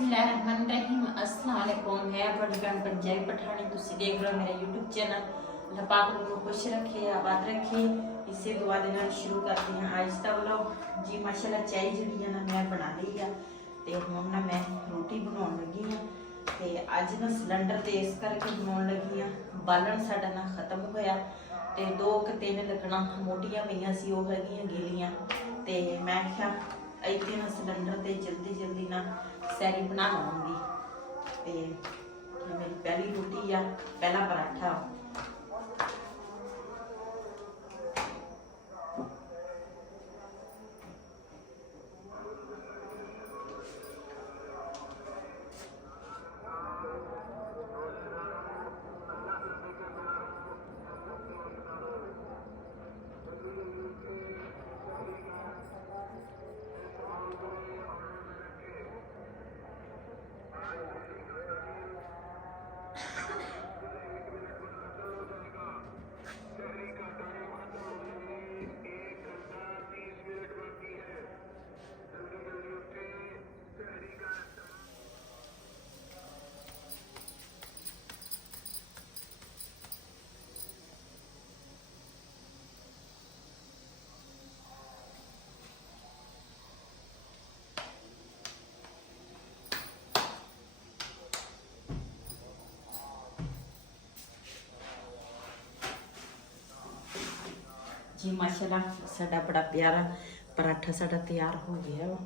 बिस्मिल्लाहिर्रहमानिर्रहीम अस्सलाम वालेकुम। मैं बड़ी बहन पंजाबी पठानी, तुसी देख रहे हो मेरा यूट्यूब चैनल। अल्लाह पाक को खुश रखे, आबाद रखे, इसे दुआ दे नाल शुरू करते हैं आज का व्लॉग। जी माशाल्लाह चाय जी ना मैं बना ली है तो हम ना मैं रोटी बनाने लगी हाँ। तो अज ना सिलेंडर तो इस करके बनाने लगी हाँ, बालन साडा ना खत्म होया तो 2 कि 3 लकड़ां मोटियां पईयां सी वो हैगियां गिलियां ते मैं क्या इतने ना सिलेंडर ते जल्दी जल्दी ना सैरी बना लवांगी। ते मेरी पहली रोटी आ, पहला पराठा। जी माशाल्लाह साडा बड़ा प्यारा पराठा साडा तैयार हो गया वा।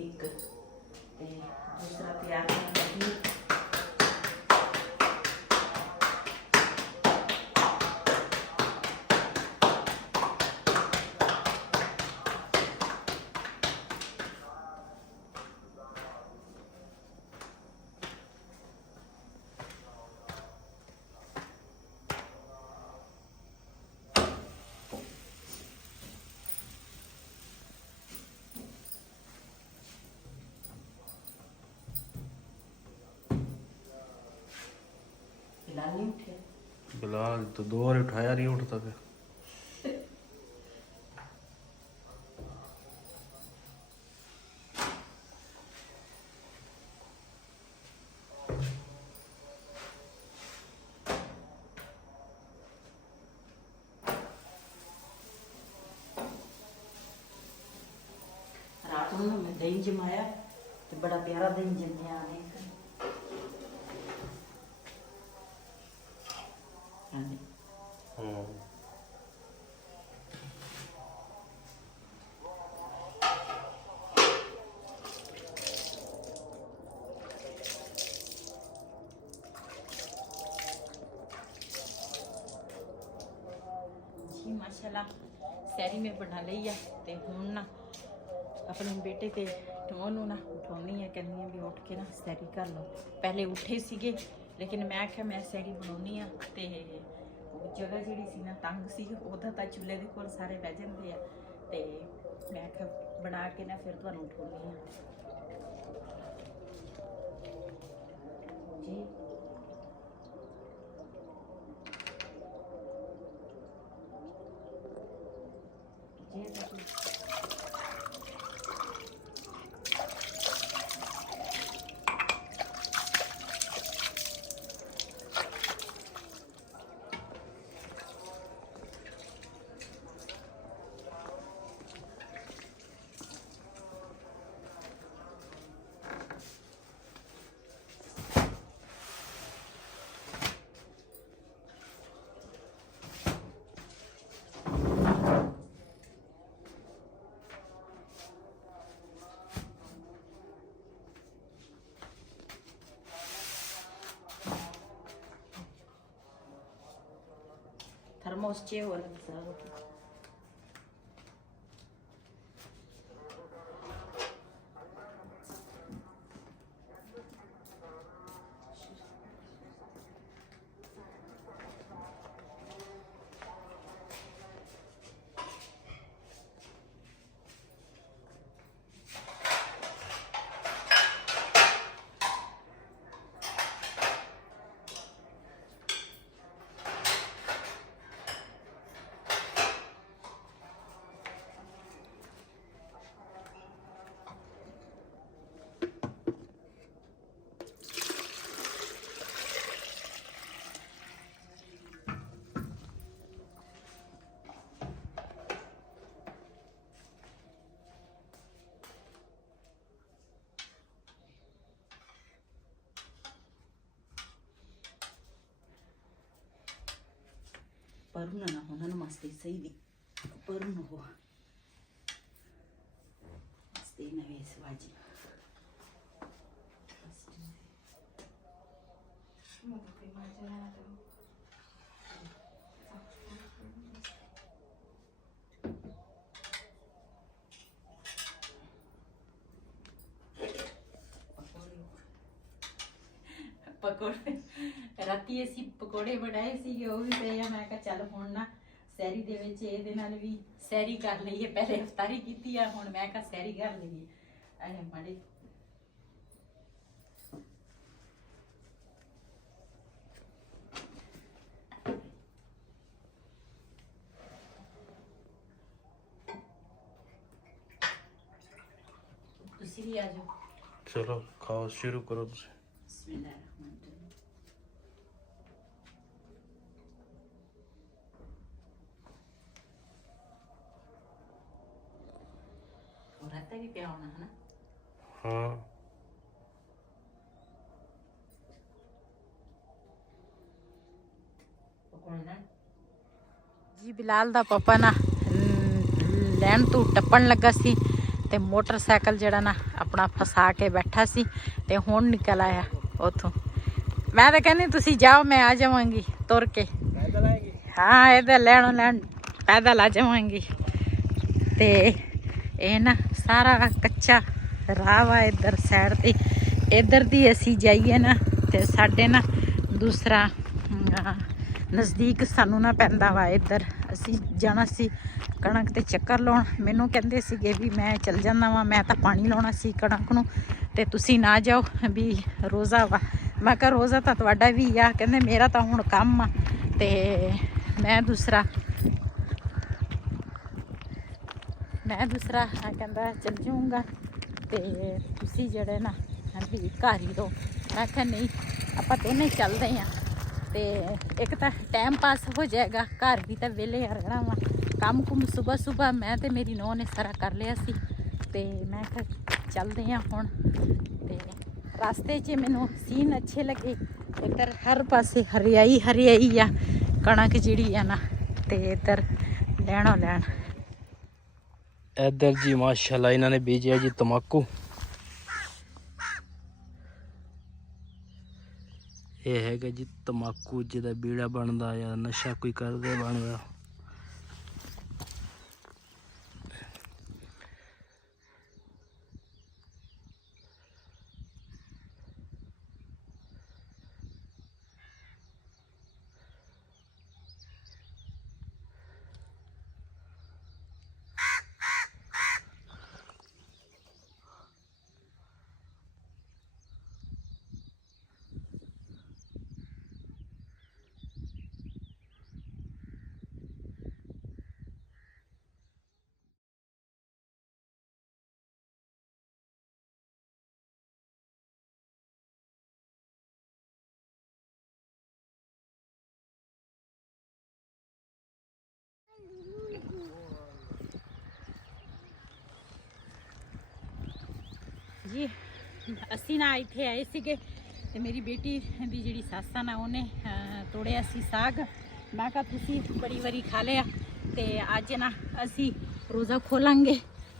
एक ते दूसरा तैयार करन लगी। बिलाल नहीं उठे? बिलाल तो 2 बार उठाया, नहीं उठता फिर। रात में मैं दही जमाया तो बड़ा प्यारा दही जमया। जी माशाल्लाह सैरी में बना ली है तो हूँ ना अपने बेटे ते टोनू ना उठानी है, कहनी है भी उठ के ना सैरी कर लो। पहले उठे सीगे लेकिन मैं आख्या मैं सैरी बनानी है तो जगह जी सी ना तंग सी उदा तो चूल्हे के कोल सारे बह जाते हैं तो मैं आख्या बना के ना फिर तुहानू उठानी है जी। थर्मोस चे वाला ਪਰਨ ਨਾ ਉਹਨਾਂ ਨੂੰ ਮਸਤੀ ਸਹੀ ਦੀ ਪਰਨ ਹੋ ਮਸਤੀ ਨਵੇਂ ਸਵਾਜੀ ਪਕੌੜੇ ਰਾਤੀ ਅਸੀਂ ਪਕੌੜੇ ਬਣਾਏ ਸੀਗੇ ਉਹ ਵੀ ਪਏ ਆ। ਮੈਂ ਕਿਹਾ ਚੱਲ ਹੁਣ ਨਾ ਸੈਰੀ ਦੇ ਵਿੱਚ ਇਹਦੇ ਨਾਲ ਵੀ ਸੈਰੀ ਕਰ ਲਈਏ। ਪਹਿਲੇ ਇਫਤਾਰੀ ਕੀਤੀ ਆ, ਹੁਣ ਮੈਂ ਕਿਹਾ ਸੈਰੀ ਕਰ ਲਈਏ। ਇਹ ਮਾੜੇ ਤੁਸੀਂ ਵੀ ਆ ਜਾਓ। ਚਲੋ ਖਾਓ ਸ਼ੁਰੂ ਕਰੋ ਤੁਸੀਂ। ਬਿਸਮਿल्लाह-रहमान-रहीम। और रहता भी पिया होना है ना। हाँ जी बिलाल दा पापा ना लैन तू टप्पन लगा सी ते मोटरसाइकिल जड़ा ना अपना फसा के बैठा सी ते हुण निकल आया उथों। मैं तो कहनी तुसी जाओ मैं आ जावांगी तुर के। हाँ इधर लैनो लैन पैदल आ जावांगी। ते ये ना सारा कच्चा राह वा इधर साइड ते इधर दी असी जाइए ना ते साडे ना दूसरा नज़दीक सानू ना पैंदा वा। इधर असी जाना सी कणक ते चक्कर लाउण। मैनू कहंदे सीगे भी मैं चल जांदा वा, मैं तां पानी लाउणा सी कणक नूं ते तुसी ना जाओ भी रोज़ा वा। मैं कहा रोज़ा तां तुहाडा भी आ। कहंदे मेरा तां हुण काम आ ते मैं दूसरा कहंदा चल जाऊँगा ते तुसी जेड़े ना भी घर ही रहो। मैं कहा नहीं आपां तीनों चलदे आं ते एक तो टाइम पास हो जाएगा, घर भी तो वेले रहना वा। काम कुम सुबह सुबह मैं ते मेरी नौं ने सारा कर लिया सी ते मैं चलते हैं हुण। ते रास्ते च मैनू सीन अच्छे लगे। इधर हर पासे हरियाई हरियाई आ, कणक जिहड़ी आ ना ते इधर लैणो लैण। इधर जी माशाल्लाह इन्होंने बीजिया जी तम्बाकू। ये है जी तम्बाकू जिहदा बीड़ा बनदा या नशा कोई करदे बनदा। जी असी ना इत्थे आए सीगे ते मेरी बेटी दी जिहड़ी सस्स आ ना उन्हें तोड़िया सी साग। मैं कहा तुसी बड़ी वारी खा लिया ते अज ना असी रोज़ा खोलांगे।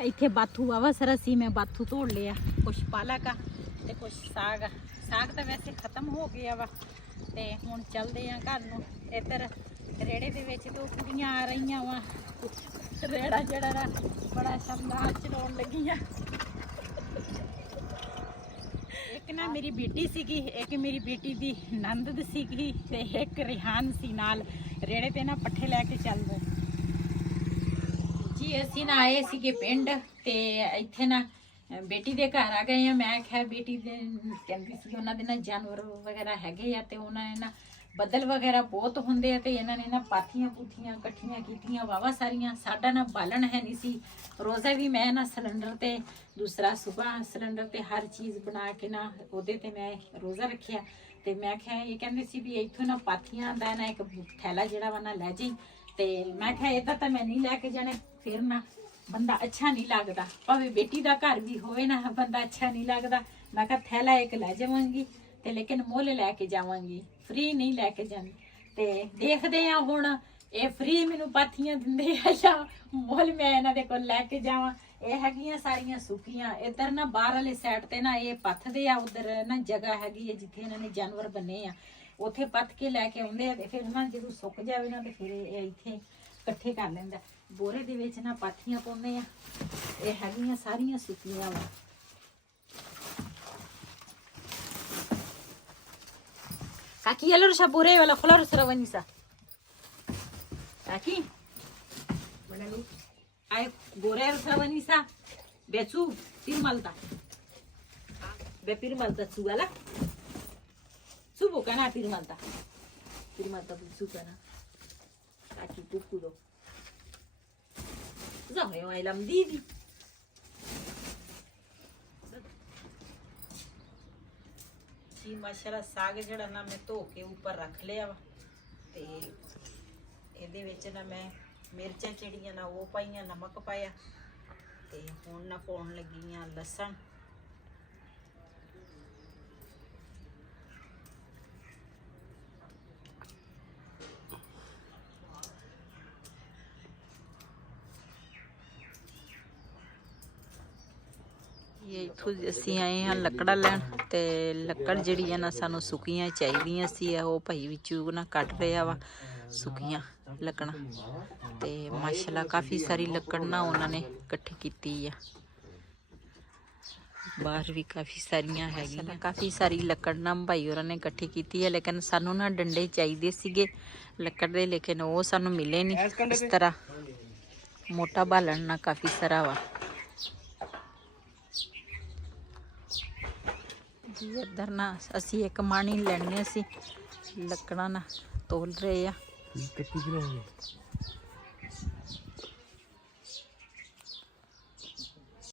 इत्थे बाथू वावा सारा सी, मैं बाथू तोड़ लिया, कुछ पालक आ ते कुछ साग आ। साग तो वैसे खत्म हो गया वा ते हुण चलदे आ घर नूं। इधर रेड़े दे विच दो कुड़ियां आ रहीआं वा, रेड़ा जेड़ा ना बड़ा शानदार चलाउण लगियां। एक ना मेरी बेटी सीगी, एक मेरी बेटी दी नंद सीगी ते एक रिहान सी नाल रेड़े ते ना पट्ठे लैके चल रहे जी। असी ना आए सीगे पिंड ते इत्थे ना बेटी दे घर आ गए हैं। मैं आख्या बेटी दे कहंदी सी उन्हां दे ना जानवर वगैरह हैगे आ ते उन्हां ने ना बदल वगैरह बहुत होंदे आ ते इन्हां ने ना पाथियां पुथियां कट्ठियां कीतियां वावा सारियां। साडा ना बालन है नहीं सी। रोज़ा भी मैं ना सिलेंडर ते दूसरा सुबह सिलेंडर ते हर चीज़ बना के ना ओहदे ते मैं रोज़ा रखिया ते मैं आख्या ये कहंदे सी भी इत्थों ना पाथियां दा ना एक थैला जेड़ा वा ना लै जाई ते मैं आख्या इधर तां मैं नहीं लैके जाने, फिर ना बंदा अच्छा नहीं लगता। भावें बेटी दा घर भी होवे ना बंदा अच्छा नहीं लगता। मैं कहा थैला एक लै जावांगी ते लेकिन मुल लैके जावांगी, फ्री नहीं लैके जानी। ते देखदे आ हुण ਇਹ ਫ੍ਰੀ ਮੈਨੂੰ ਪਾਥੀਆਂ ਦਿੰਦੇ ਆ ਜਾਂ ਮੁੱਲ ਮੈਂ ਇਹਨਾਂ ਦੇ ਕੋਲ ਲੈ ਕੇ ਜਾਵਾਂ। ਇਹ ਹੈਗੀਆਂ ਸਾਰੀਆਂ ਸੁੱਕੀਆਂ। ਇੱਧਰ ਨਾ ਬਾਹਰ ਵਾਲੇ ਸਾਈਡ ਤੇ ਨਾ ਇਹ ਪੱਥਦੇ ਆ, ਉਧਰ ਨਾ ਜਗ੍ਹਾ ਹੈਗੀ ਹੈ ਜਿੱਥੇ ਇਹਨਾਂ ਨੇ ਜਾਨਵਰ ਬੰਨੇ ਆ, ਉੱਥੇ ਪੱਥ ਕੇ ਲੈ ਕੇ ਆਉਂਦੇ ਆ ਤੇ ਫਿਰ ਨਾ ਜਦੋਂ ਸੁੱਕ ਜਾਵੇ ਨਾ ਤੇ ਫਿਰ ਇਹ ਇੱਥੇ ਇਕੱਠੇ ਕਰ ਲੈਂਦਾ। ਬੋਰੇ ਦੇ ਵਿੱਚ ਨਾ ਪਾਥੀਆਂ ਪਾਉਂਦੇ ਆ। ਇਹ ਹੈਗੀਆਂ ਸਾਰੀਆਂ ਸੁੱਕੀਆਂ ਵਾ। Kaki ya lurus sabure wala kolor serawanisa. Kaki. Mana lu? Ay gore serawanisa. Becu pirmalta. Be pirmalta su wala. Su bukan pirmalta. Pirmalta su kana. Kaki tukudo. Zaho yo ay lam didi. जी माशाल्लाह साग जड़ा ना मैं धो के ऊपर रख लिया वा ते ਇਹਦੇ ਵਿੱਚ ਨਾ ਮੈਂ ਮਿਰਚਾਂ ਜਿਹੜੀਆਂ ਨਾ ਉਹ ਪਾਈਆਂ, ਨਮਕ ਪਾਇਆ ਤੇ ਹੁਣ ਨਾ ਪਾਉਣ ਲੱਗੀਆਂ ਲਸਣ। ਇਹ ਇੱਥੋਂ ਅਸੀਂ ਆਏ ਹਾਂ ਲੱਕੜਾਂ ਲੈਣ ਤੇ ਲੱਕੜ ਜਿਹੜੀ ਆ ਨਾ ਸਾਨੂੰ ਸੁੱਕੀਆਂ ਚਾਹੀਦੀਆਂ ਸੀ। ਉਹ ਭਾਈ ਵਿੱਚੋਂ ਨਾ ਕੱਟ ਰਿਹਾ ਵਾ ਸੁੱਕੀਆਂ ਲੱਕੜਾਂ ਤੇ ਮਾਸ਼ਾਅੱਲਾ ਕਾਫੀ ਸਾਰੀ ਲੱਕੜ ਨਾ ਉਹਨਾਂ ਨੇ ਇਕੱਠੀ ਕੀਤੀ ਆ। ਬਾਹਰ ਵੀ ਕਾਫੀ ਸਾਰੀਆਂ ਹੈਗੀਆਂ, ਕਾਫੀ ਸਾਰੀ ਲੱਕੜ ਨਾ ਭਾਈ ਹੋਰਾਂ ਨੇ ਇਕੱਠੀ ਕੀਤੀ ਹੈ। ਲੇਕਿਨ ਸਾਨੂੰ ਨਾ ਡੰਡੇ ਚਾਹੀਦੇ ਸੀਗੇ ਲੱਕੜ ਦੇ, ਲੇਕਿਨ ਉਹ ਸਾਨੂੰ ਮਿਲੇ ਨਹੀਂ। ਇਸ ਤਰ੍ਹਾਂ ਮੋਟਾ ਬਾਲਣ ਨਾ ਕਾਫੀ ਸਾਰਾ ਵਾ। ਜੀ ਇੱਧਰ ਨਾ ਅਸੀਂ ਇੱਕ ਮਾਣੀ ਲੈਣੀਆਂ ਸੀ, ਲੱਕੜਾਂ ਨਾ ਤੋਲ ਰਹੇ ਆ। ਕਿੰਨੀ ਕਿਲੋ